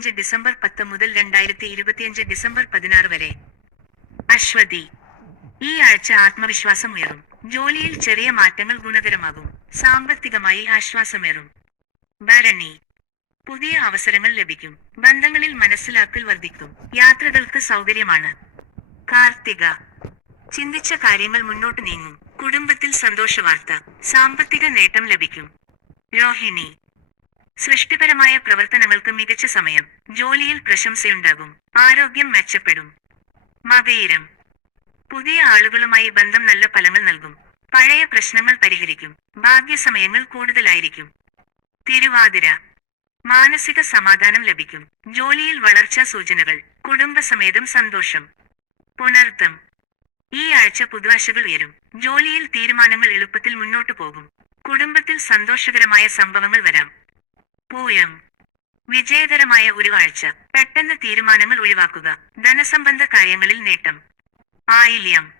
2025 December 10 മുതൽ 2025 December 16 വരെ. അശ്വതി. ഈ ആഴ്ച ആത്മവിശ്വാസം ഉയരും. ജോലിയിൽ ചെറിയ മാറ്റങ്ങൾ ഗുണകരമാകും. സാമ്പത്തികമായി ആശ്വാസമേറും. ഭരണി. പുതിയ അവസരങ്ങൾ ലഭിക്കും. ബന്ധങ്ങളിൽ മനസ്സിലാക്കൽ വർദ്ധിക്കും. യാത്രകൾക്ക് സൗകര്യമാണ്. കാർത്തിക. ചിന്തിച്ച കാര്യങ്ങൾ മുന്നോട്ട് നീങ്ങും. കുടുംബത്തിൽ സന്തോഷവാർത്ത. സാമ്പത്തിക നേട്ടം ലഭിക്കും. രോഹിണി. സൃഷ്ടിപരമായ പ്രവർത്തനങ്ങൾക്ക് മികച്ച സമയം. ജോലിയിൽ പ്രശംസയുണ്ടാകും. ആരോഗ്യം മെച്ചപ്പെടും. മകയിരം. പുതിയ ആളുകളുമായി ബന്ധം നല്ല ഫലങ്ങൾ നൽകും. പഴയ പ്രശ്നങ്ങൾ പരിഹരിക്കും. ഭാഗ്യസമയങ്ങൾ കൂടുതലായിരിക്കും. തിരുവാതിര. മാനസിക സമാധാനം ലഭിക്കും. ജോലിയിൽ വളർച്ചാ സൂചനകൾ. കുടുംബസമേതം സന്തോഷം. പുണർതം. ഈ ആഴ്ച പുതുആശകൾ ഉയരും. ജോലിയിൽ തീരുമാനങ്ങൾ എളുപ്പത്തിൽ മുന്നോട്ടു പോകും. കുടുംബത്തിൽ സന്തോഷകരമായ സംഭവങ്ങൾ വരാം. പൂയം. വിജയകരമായ ഒരു ആഴ്ച. പെട്ടെന്ന് തീരുമാനങ്ങൾ ഒഴിവാക്കുക. ധനസംബന്ധ കാര്യങ്ങളിൽ നേട്ടം. ആയില്യം.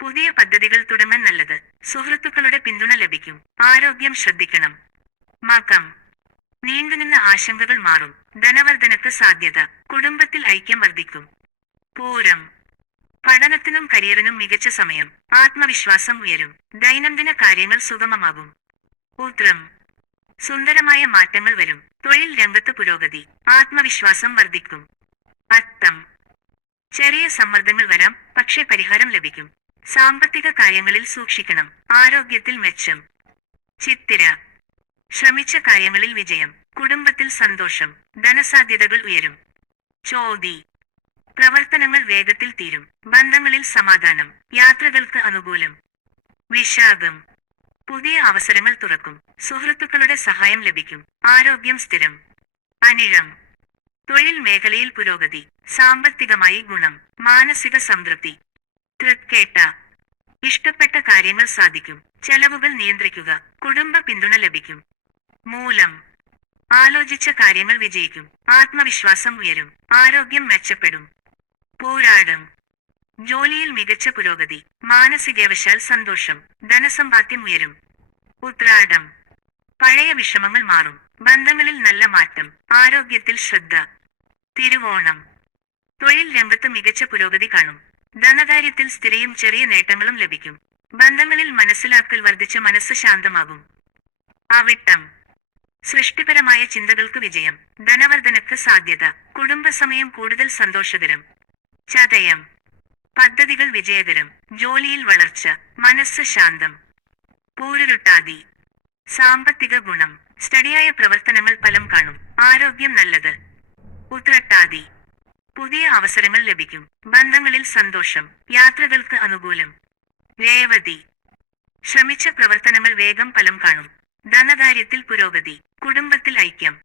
പുതിയ പദ്ധതികൾ തുടങ്ങാൻ നല്ലത്. സുഹൃത്തുക്കളുടെ പിന്തുണ ലഭിക്കും. ആരോഗ്യം ശ്രദ്ധിക്കണം. മകം. നീണ്ടുനിന്ന ആശങ്കകൾ മാറും. ധനവർധനക്ക് സാധ്യത. കുടുംബത്തിൽ ഐക്യം വർദ്ധിക്കും. പൂരം. പഠനത്തിനും കരിയറിനും മികച്ച സമയം. ആത്മവിശ്വാസം ഉയരും. ദൈനംദിന കാര്യങ്ങൾ സുഗമമാകും. ഉത്രം. സുന്ദരമായ മാറ്റങ്ങൾ വരും. തൊഴിൽ രംഗത്ത് പുരോഗതി. ആത്മവിശ്വാസം വർദ്ധിക്കും. അത്തം. ചെറിയ സമ്മർദ്ദങ്ങൾ വരാം, പക്ഷേ പരിഹാരം ലഭിക്കും. സാമ്പത്തിക കാര്യങ്ങളിൽ സൂക്ഷിക്കണം. ആരോഗ്യത്തിൽ മെച്ചം. ചിത്തിര. ശ്രമിച്ച കാര്യങ്ങളിൽ വിജയം. കുടുംബത്തിൽ സന്തോഷം. ധനസാധ്യതകൾ ഉയരും. ചോതി. പ്രവർത്തനങ്ങൾ വേഗത്തിൽ തീരും. ബന്ധങ്ങളിൽ സമാധാനം. യാത്രകൾക്ക് അനുകൂലം. വിശാഖം. പുതിയ അവസരങ്ങൾ തുറക്കും. സുഹൃത്തുക്കളുടെ സഹായം ലഭിക്കും. ആരോഗ്യം സ്ഥിരം. അനിഴം. തൊഴിൽ മേഖലയിൽ പുരോഗതി. സാമ്പത്തികമായി ഗുണം. മാനസിക സംതൃപ്തി. തൃക്കേട്ട. ഇഷ്ടപ്പെട്ട കാര്യങ്ങൾ സാധിക്കും. ചെലവുകൾ നിയന്ത്രിക്കുക. കുടുംബ പിന്തുണ ലഭിക്കും. മൂലം. ആലോചിച്ച കാര്യങ്ങൾ വിജയിക്കും. ആത്മവിശ്വാസം ഉയരും. ആരോഗ്യം മെച്ചപ്പെടും. പോരാടം. ജോലിയിൽ മികച്ച പുരോഗതി. മാനസികവശാൽ സന്തോഷം. ധനസമ്പാദ്യം ഉയരും. ഉത്രാടം. പഴയ വിഷമങ്ങൾ മാറും. ബന്ധങ്ങളിൽ നല്ല മാറ്റം. ആരോഗ്യത്തിൽ ശ്രദ്ധ. തിരുവോണം. തൊഴിൽ രംഗത്ത് മികച്ച പുരോഗതി കാണും. ധനകാര്യത്തിൽ സ്ഥിരയും ചെറിയ നേട്ടങ്ങളും ലഭിക്കും. ബന്ധങ്ങളിൽ മനസ്സിലാക്കൽ വർദ്ധിച്ച മനസ്സ് ശാന്തമാകും. അവിട്ടം. സൃഷ്ടിപരമായ ചിന്തകൾക്ക് വിജയം. ധനവർധനക്ക് സാധ്യത. കുടുംബസമയം കൂടുതൽ സന്തോഷകരം. ചതയം. പദ്ധതികൾ വിജയകരം. ജോലിയിൽ വളർച്ച. മനസ്സ് ശാന്തം. പൂരുരുട്ടാതി. സാമ്പത്തിക ഗുണം. സ്റ്റഡിയായ പ്രവർത്തനങ്ങൾ ഫലം കാണും. ആരോഗ്യം നല്ലത്. ഉത്രട്ടാതി. പുതിയ അവസരങ്ങൾ ലഭിക്കും. ബന്ധങ്ങളിൽ സന്തോഷം. യാത്രകൾക്ക് അനുകൂലം. രേവതി. ശ്രമിച്ച പ്രവർത്തനങ്ങൾ വേഗം ഫലം കാണും. ധനകാര്യത്തിൽ പുരോഗതി. കുടുംബത്തിൽ ഐക്യം.